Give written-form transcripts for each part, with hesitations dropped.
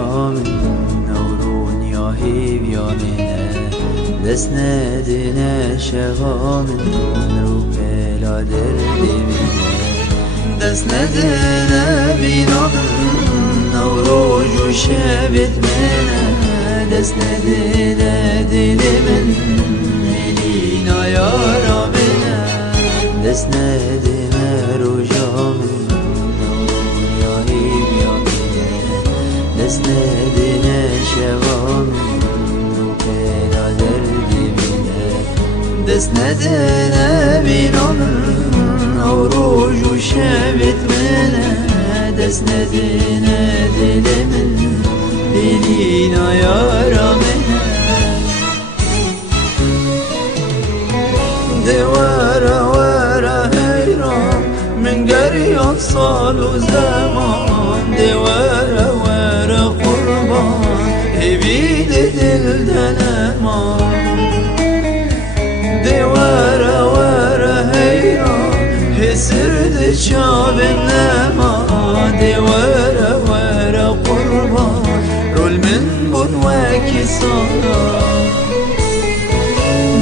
روجا من نورون یا هیو یا منه دست ندینه شوا من رو پلا دردی منه دست ندینه بینا من نوروج و شبت منه دست ندینه دل من ایلینا یارا منه دست ندینه روجا من نورون یا هیو یا منه دست ندینه شوا من رو پلا دردی منه دست ندینه بینا من روج و شبت منه دست ندینه دل من ایلینا یارا منه دواره واره حیران من قریان سال و زمان دواره واره قربان هبید دل دنمان دواره واره حیران حسرد شاب نما دواره واره قربان رول من بن وکی صدا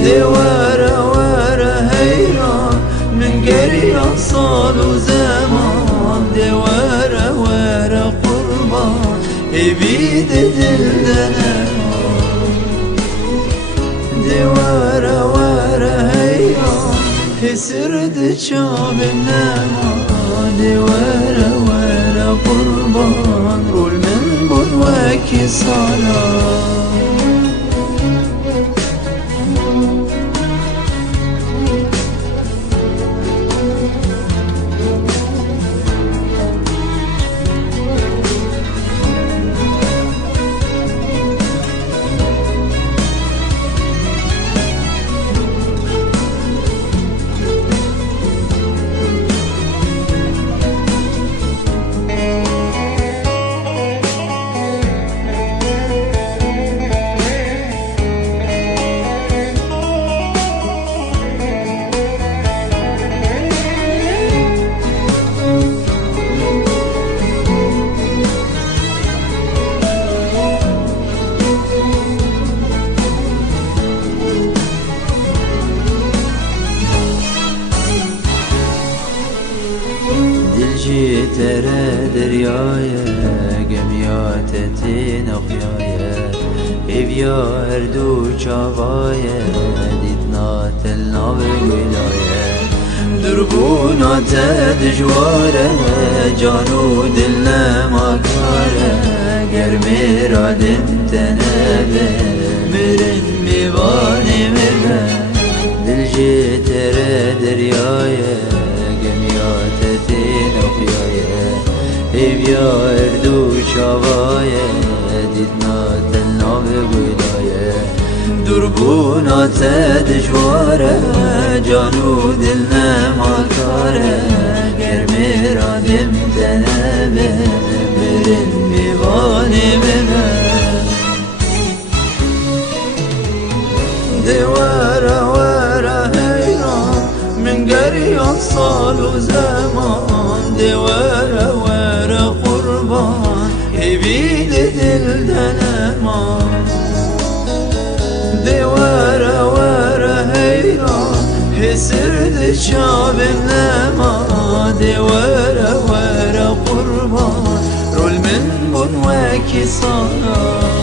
دواره واره حیران من گریان سال و زمان دواره واره قربان هبید دل دنمان دواره واره حیران حسرد شاب نما دواره واره قربان رول من بن وکی صلاة ترى دریایه گمیاتتی نخیایه ایویا اردو چاوایه دیدنا تلنا به گلایه دربونات دجواره جانو دل نماکاره گرمی را دم تنبه مرن میوانی مبه دل جی ترى دریایه گمیاتتی نخیایه ایویا اردو چاوایه دیدنا تلنا به گلایه دربونات دجواره جانو دل نماکاره گرمی را دم تنبه برن میوانی ببه دواره واره حیران من قریان سال و زمان دواره واره قربان هبید دل دنمان دواره واره حیران حسرد شاب نما دواره واره قربان رول من بن وکی صانا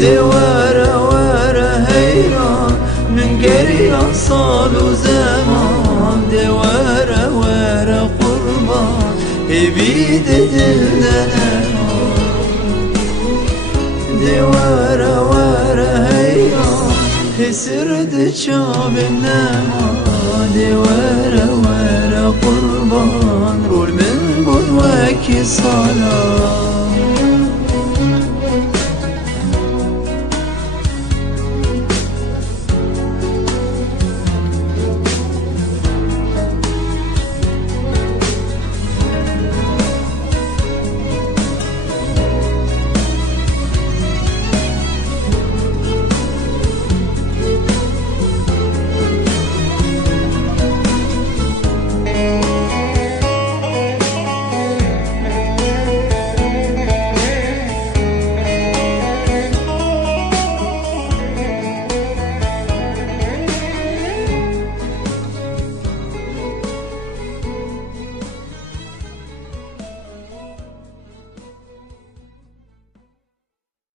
دواره واره حیران من گریان سال و زمان دواره واره قربان هبید دل دنمان دواره واره حیران حسرد شاب نما دواره واره قربان رول من بن وکی صلاة